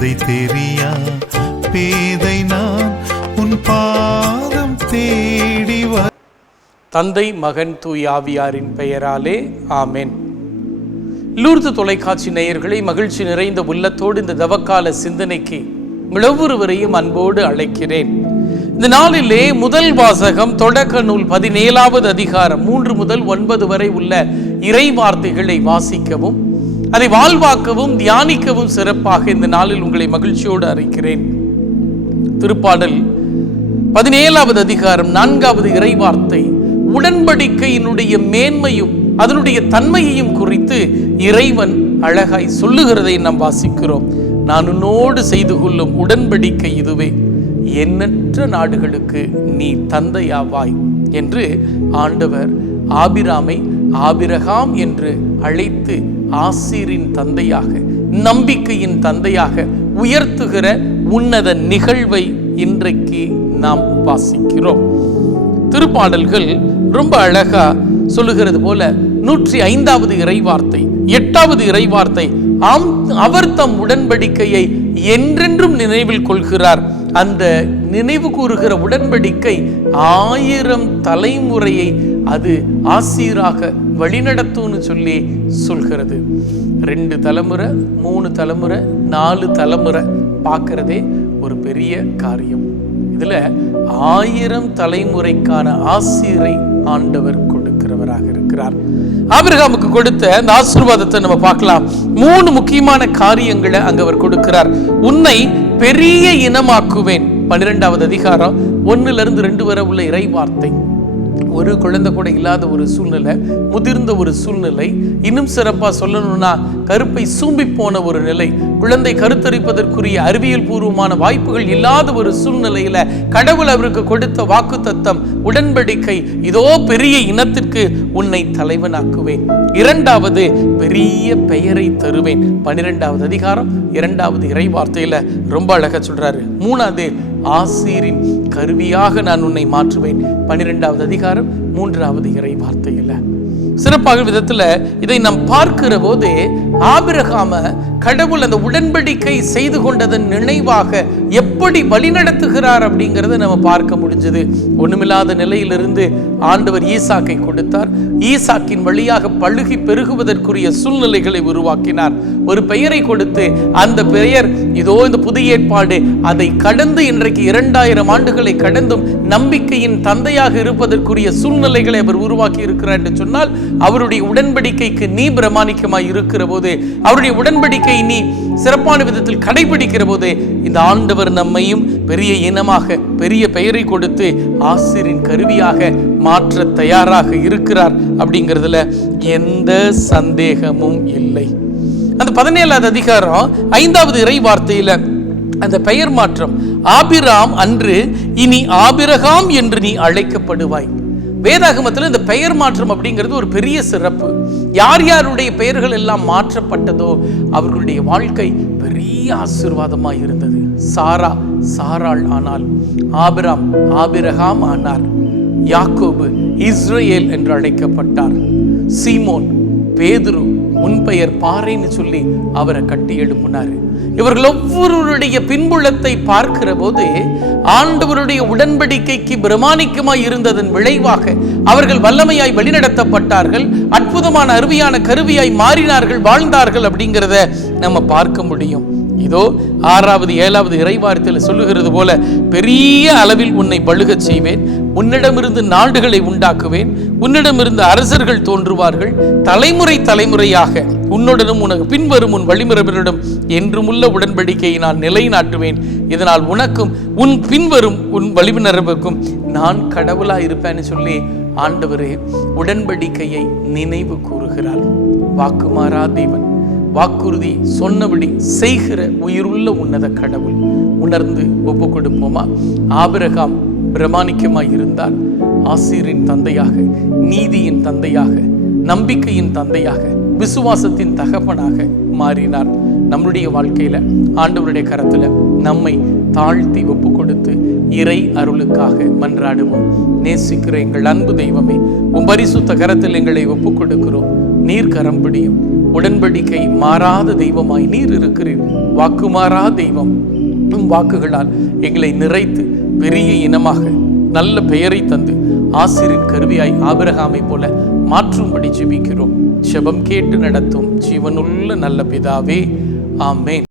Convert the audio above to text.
பாதை தெரியா பேதை நான் உன் பாதம் தேடி தந்தை மகன் தூயாவியாரின் பெயராலே ஆமேன். லூர்து தொலைக்காட்சி நேயர்களை மகிழ்ச்சி நிறைந்த உள்ளத்தோடு இந்த தவக்கால சிந்தனைக்கு ஒவ்வொருவரையும் அன்போடு அழைக்கிறேன். இந்த நாளிலே முதல் வாசகம் தொடக்க நூல் பதினேழாவது அதிகாரம் மூன்று முதல் ஒன்பது வரை உள்ள இறை வார்த்தைகளை வாசிக்கவும் அதை வாழ்வாக்கவும் தியானிக்கவும் சிறப்பாக இந்த நாளில் உங்களை மகிழ்ச்சியோடு அறைக்கிறேன் திருப்பாடல் பதினேழாவது அதிகாரம் நான்காவது இறைவார்த்தை. உடன்படிக்கையினுடைய மேன்மையும் அதனுடைய தன்மையையும் குறித்து இறைவன் அழகாய் சொல்லுகிறதை நாம் வாசிக்கிறோம். நான் உன்னோடு செய்து கொள்ளும் உடன்படிக்கை இதுவே. எண்ணற்ற நாடுகளுக்கு நீ தந்தையாவாய் என்று ஆண்டவர் ஆபிராமை ஆபிரகாம் என்று அழைத்து ஆசீரின் தந்தையாக நம்பிக்கையின் தந்தையாக உயர்த்துகிற உன்னத நிகழ்வை இன்றைக்கு நாம் வாசிக்கிறோம் திருப்பாடல்கள் ரொம்ப அழகா சொல்லுகிறது போல நூற்றி ஐந்தாவது இறைவார்த்தை எட்டாவது இறைவார்த்தை ஆம் அவர் தம் உடன்படிக்கையை என்றென்றும் நினைவில் கொள்கிறார். அந்த நினைவு கூறுகிற உடன்படிக்கை ஆயிரம் தலைமுறையை அது ஆசீராக வழிநடத்தும்னு சொல்லி சொல்கிறது. ரெண்டு தலைமுறை மூணு தலைமுறை நாலு தலைமுறை பார்க்கறதே ஒரு பெரிய காரியம். இதில் ஆயிரம் தலைமுறைக்கான ஆசிரை ஆண்டவர் கொடுக்கிறவராக இருக்கிறார். ஆபிரகாமுக்கு கொடுத்த அந்த ஆசீர்வாதத்தை நம்ம பார்க்கலாம். மூணு முக்கியமான காரியங்களை அங்க அவர் கொடுக்கிறார். உன்னை பெரிய இனமாக்குவேன். பன்னிரெண்டாவது அதிகாரம் ஒண்ணுல இருந்து ரெண்டு வரை உள்ள இறை வார்த்தை ஒரு குழந்தை கூட இல்லாத ஒரு சூழ்நிலை முதிர்ந்த ஒரு சூழ்நிலை இன்னும் சிறப்பாக சொல்லணும்னா கருப்பை சூம்பி போன ஒரு நிலை குழந்தை கருத்தரிப்பதற்குரிய அறிவியல் பூர்வமான வாய்ப்புகள் இல்லாத ஒரு சூழ்நிலையில கடவுள் அவருக்கு கொடுத்த வாக்கு தத்தம் உடன்படிக்கை இதோ பெரிய இனத்திற்கு உன்னை தலைவனாக்குவேன். இரண்டாவது பெரிய பெயரை தருவேன். பன்னிரெண்டாவது அதிகாரம் இரண்டாவது இறை வார்த்தையில ரொம்ப அழகா சொல்றாரு. மூணாவது ஆசீரின் கருவியாக நான் உன்னை மாற்றுவேன். பன்னிரெண்டாவது அதிகாரம் மூன்றாவது இறை வார்த்தையில். சிறப்பாக விதத்தில் இதை நாம் பார்க்கிற போது ஆபிரகாம கடவுள் அந்த உடன்படிக்கை செய்து கொண்டதன் நினைவாக எப்படி வழிநடத்துகிறார் அப்படிங்கிறத நம்ம பார்க்க முடிஞ்சது. ஒண்ணுமில்லாத நிலையிலிருந்து ஆண்டவர் ஈசாக்கை கொடுத்தார். ஈசாக்கின் வழியாக பழுகி பெருகுவதற்குரிய சூழ்நிலைகளை உருவாக்கினார். ஒரு பெயரை கொடுத்து அந்த பெயர் இதோ இந்த புதிய ஏற்பாடு அதை கடந்து இன்றைக்கு இரண்டாயிரம் ஆண்டுகளை கடந்தும் நம்பிக்கையின் தந்தையாக இருப்பதற்குரிய சூழ்நிலைகளை அவர் உருவாக்கி இருக்கிறார் என்று சொன்னால் அவருடைய உடன்படிக்கைக்கு நீ பிரமாணிக்கமாய் இருக்கிற போது அவருடைய உடன்படிக்கை நீ சிறப்பான விதத்தில் கடைபிடிக்கிற போது இந்த ஆண்டவர் நம்மையும் பெரிய இனமாக பெரிய பெயரை கொடுத்து ஆசிரின் கருவியாக மாற்ற தயாராக இருக்கிறார் அப்படிங்கிறதுல எந்த சந்தேகமும் இல்லை. அந்த பதினேழாவது அதிகாரம் ஐந்தாவது இறை வார்த்தையில அந்த பெயர் மாற்றம் ஆபிராம் அன்று இனி ஆபிரகாம் என்று நீ அழைக்கப்படுவாய். வேதாகமத்தில் இந்த பெயர் மாற்றம் அப்படிங்கிறது ஒரு பெரிய சிறப்பு. யார் யாருடைய பெயர்கள் எல்லாம் மாற்றப்பட்டதோ அவர்களுடைய வாழ்க்கை பெரிய ஆசீர்வாதமாய் இருந்தது. சாரா சாராள் ஆனால் ஆபிராம் ஆபிரகாம் ஆனார் யாக்கோபு இஸ்ரேல் என்று அழைக்கப்பட்டார் சீமோன் பேதுரு உன் பெயர் பாறைன்னு சொல்லி அவரை கட்டி எழுப்புனாரு. இவர்கள் ஒவ்வொருவருடைய பின்புலத்தை பார்க்கிற போது ஆண்டவருடைய உடன்படிக்கைக்கு பிரமாணிக்கமாய் இருந்ததன் விளைவாக அவர்கள் வல்லமையாய் வழிநடத்தப்பட்டார்கள் அற்புதமான அருவியான கருவியாய் மாறினார்கள் வாழ்ந்தார்கள் அப்படிங்கிறத நம்ம பார்க்க முடியும். இதோ ஆறாவது ஏழாவது இறைவாரத்தில் சொல்லுகிறது போல பெரிய அளவில் உன்னை பழுகச் செய்வேன் உன்னிடமிருந்து நாடுகளை உண்டாக்குவேன் உன்னிடமிருந்து அரசர்கள் தோன்றுவார்கள் தலைமுறை தலைமுறையாக உன்னுடனும் உனக்கு பின்வரும் உன் வழிமுறைகளிடம் என்றுமுள்ள உடன்படிக்கையை நான் நிலைநாட்டுவேன். இதனால் உனக்கும் உன் பின்வரும் உன் வழிவினருக்கும் நான் கடவுளா இருப்பேன்னு சொல்லி ஆண்டவரே உடன்படிக்கையை நினைவு கூறுகிறார். வாக்குமாறா தேவன். வாக்குறுதி சொன்னபடி செய்கிற உயிருள்ள உன்னத கடவுள். உணர்ந்து ஒப்பு கொடுப்போமா ஆபிரகாம் பிரமாணிக்கமாய் இருந்தார் ஆசீரின் தந்தையாக நீதியின் தந்தையாக நம்பிக்கையின் தந்தையாக விசுவாசத்தின் தகப்பனாக மாறினார். நம்மளுடைய வாழ்க்கையில ஆண்டவருடைய கரத்துல நம்மை தாழ்த்தி ஒப்பு கொடுத்து இறை அருளுக்காக மன்றாடுவோம். நேசிக்கிற எங்கள் அன்பு தெய்வமே உம் பரிசுத்த கரத்தில் எங்களை ஒப்பு கொடுக்கிறோம் நீர் கரம் பிடியும் உடன்படிக்கை மாறாத தெய்வமாய் நீர் இருக்கிறீர். வாக்கு மாறா தெய்வம் வாக்குகளால் எங்களை நிறைத்து பெரிய இனமாக நல்ல பெயரை தந்து ஆசிரின் கருவியாய் ஆபிரகாமை போல மாற்றும்படி ஜெபிக்கிறோம். செபம் கேட்டு நடத்தும். ஜீவனுள்ள நல்ல பிதாவே ஆமேன்.